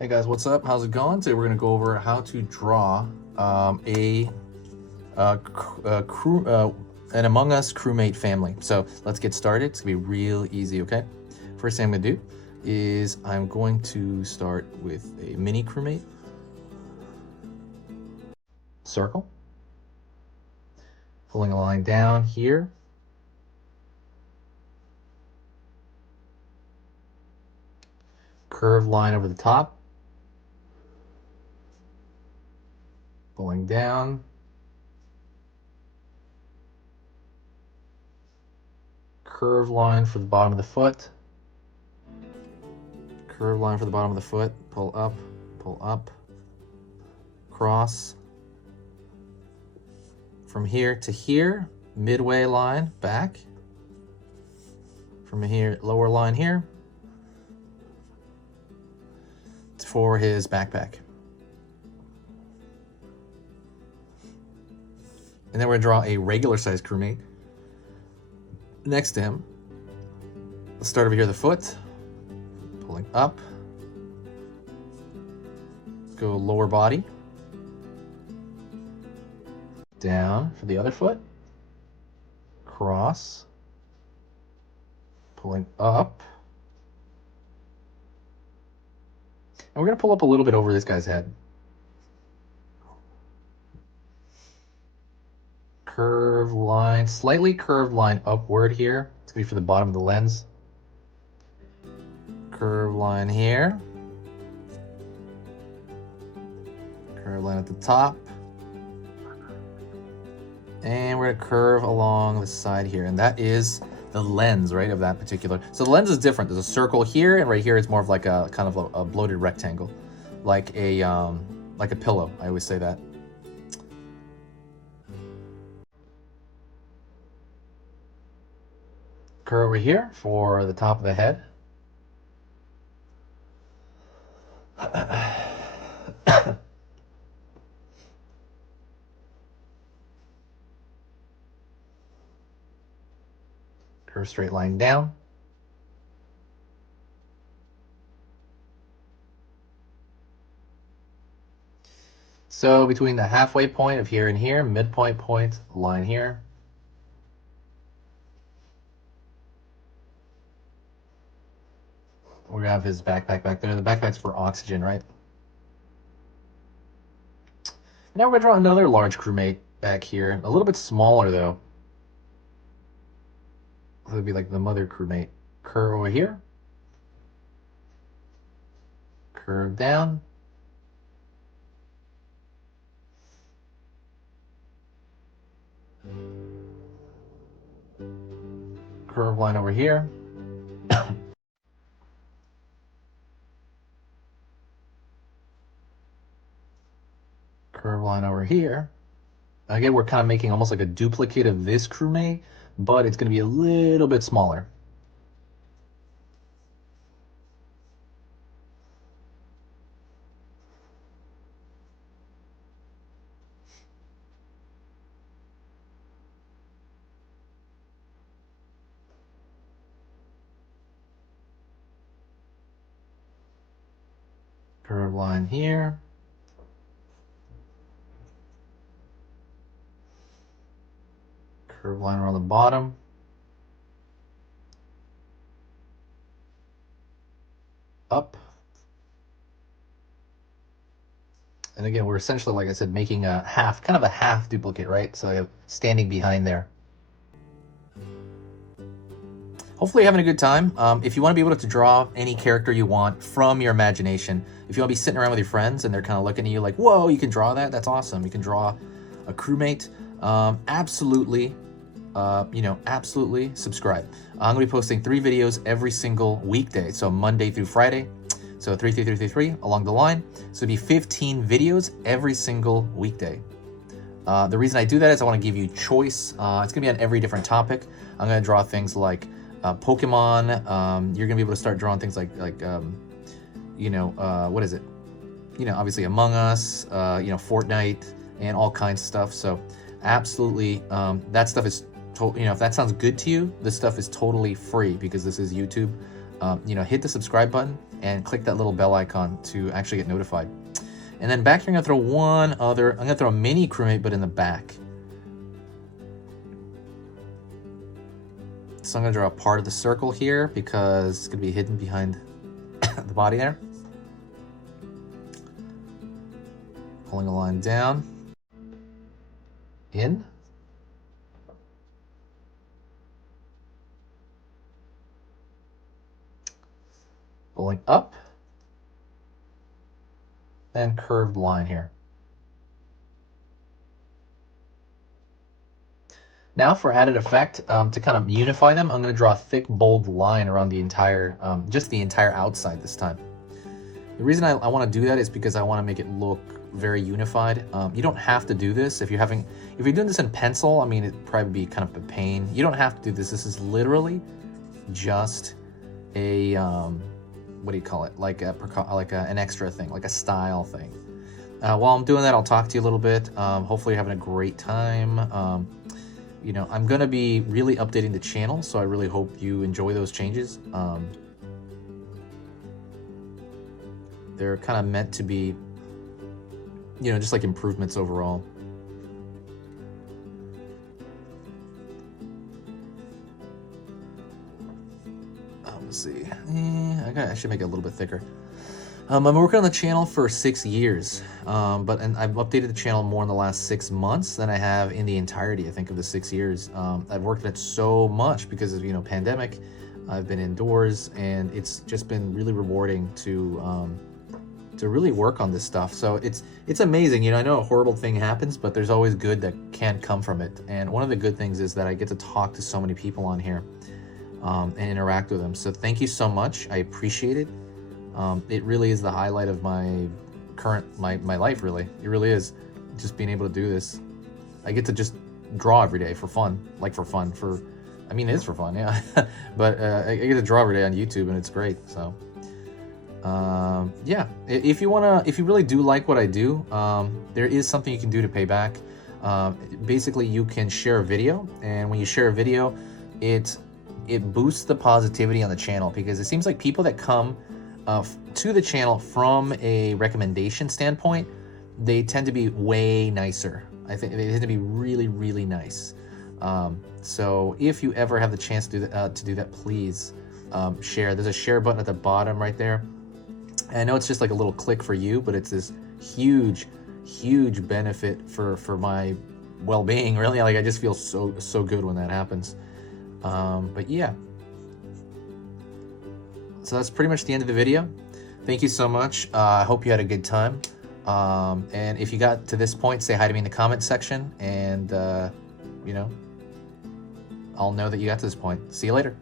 Hey guys, what's up? How's it going? Today we're going to go over how to draw an Among Us crewmate family. So let's get started. It's going to be real easy, okay? First thing I'm going to do is I'm going to start with a mini crewmate. Circle. Pulling a line down here. Curved line over the top. Pulling down. Curved line for the bottom of the foot. Curved line for the bottom of the foot. Pull up, cross. From here to here, midway line, back. From here, lower line here. For his backpack. And then we're gonna draw a regular size crewmate next to him. Let's start over here, the foot, pulling up. Let's go lower body. Down for the other foot. Cross. Pulling up. And we're gonna pull up a little bit over this guy's head. Curved line, slightly curved line upward here. It's gonna be for the bottom of the lens. Curved line here. Curved line at the top. And we're gonna curve along the side here. And that is the lens, right, of that particular. So the lens is different. There's a circle here, and right here it's more of like a kind of a bloated rectangle, like a pillow. I always say that. Curve over here for the top of the head. Curve straight line down. So between the halfway point of here and here, midpoint point, line here. We're gonna have his backpack back there. The backpack's for oxygen, right? Now we're gonna draw another large crewmate back here. A little bit smaller though. It would be like the mother crewmate. Curve over here. Curve down. Curve line over here. Curve line over here. Again, we're kind of making almost like a duplicate of this crewmate, but it's going to be a little bit smaller. Curve line here. Curve line around the bottom. Up. And again, we're essentially, like I said, making a half, kind of a half duplicate, right? So I have standing behind there. Hopefully you're having a good time. If you want to be able to draw any character you want from your imagination, if you want to be sitting around with your friends and they're kind of looking at you like, whoa, you can draw that? That's awesome. You can draw a crewmate. Absolutely, absolutely subscribe. I'm going to be posting 3 videos every single weekday. So Monday through Friday. So 3, 3, 3, 3, 3 along the line. So it'll be 15 videos every single weekday. The reason I do that is I want to give you choice. It's going to be on every different topic. I'm going to draw things like Pokemon. You're gonna be able to start drawing things like what is it? Obviously Among Us, Fortnite, and all kinds of stuff. So absolutely, that stuff is, if that sounds good to you, this stuff is totally free because this is YouTube. Hit the subscribe button and click that little bell icon to actually get notified. And then back here, I'm gonna throw I'm gonna throw a mini crewmate, but in the back. So I'm gonna draw a part of the circle here because it's gonna be hidden behind the body there. Pulling a line down, in, pulling up, and curved line here. Now for added effect, to kind of unify them, I'm going to draw a thick, bold line around the entire, just the entire outside this time. The reason I want to do that is because I want to make it look very unified. You don't have to do this if you're doing this in pencil. I mean, it'd probably be kind of a pain. You don't have to do this. This is literally just a what do you call it? Like an extra thing, like a style thing. While I'm doing that, I'll talk to you a little bit. Hopefully, you're having a great time. You know, I'm gonna be really updating the channel, so I really hope you enjoy those changes. They're kind of meant to be, you know, just like improvements overall. Let's see. I should make it a little bit thicker. I'm working on the channel for 6 years, and I've updated the channel more in the last 6 months than I have in the entirety, I think, of the 6 years. I've worked on it so much because of, you know, pandemic. I've been indoors, and it's just been really rewarding to really work on this stuff. So it's amazing. You know, I know a horrible thing happens, but there's always good that can come from it. And one of the good things is that I get to talk to so many people on here and interact with them. So thank you so much. I appreciate it. It really is the highlight of my life, really. It really is, just being able to do this. I get to just draw every day for fun, I mean, it is for fun, yeah. But I get to draw every day on YouTube, and it's great. So yeah, if you really do like what I do, there is something you can do to pay back. Basically, you can share a video, and when you share a video, it boosts the positivity on the channel, because it seems like people that come to the channel from a recommendation standpoint, they tend to be way nicer. I think they tend to be really, really nice. So if you ever have the chance to do that, please share. There's a share button at the bottom right there. And I know it's just like a little click for you, but it's this huge, huge benefit for my well-being. Really, like, I just feel so good when that happens. But yeah. So that's pretty much the end of the video. Thank you so much. I hope you had a good time. And if you got to this point, say hi to me in the comments section, and you know, I'll know that you got to this point. See you later.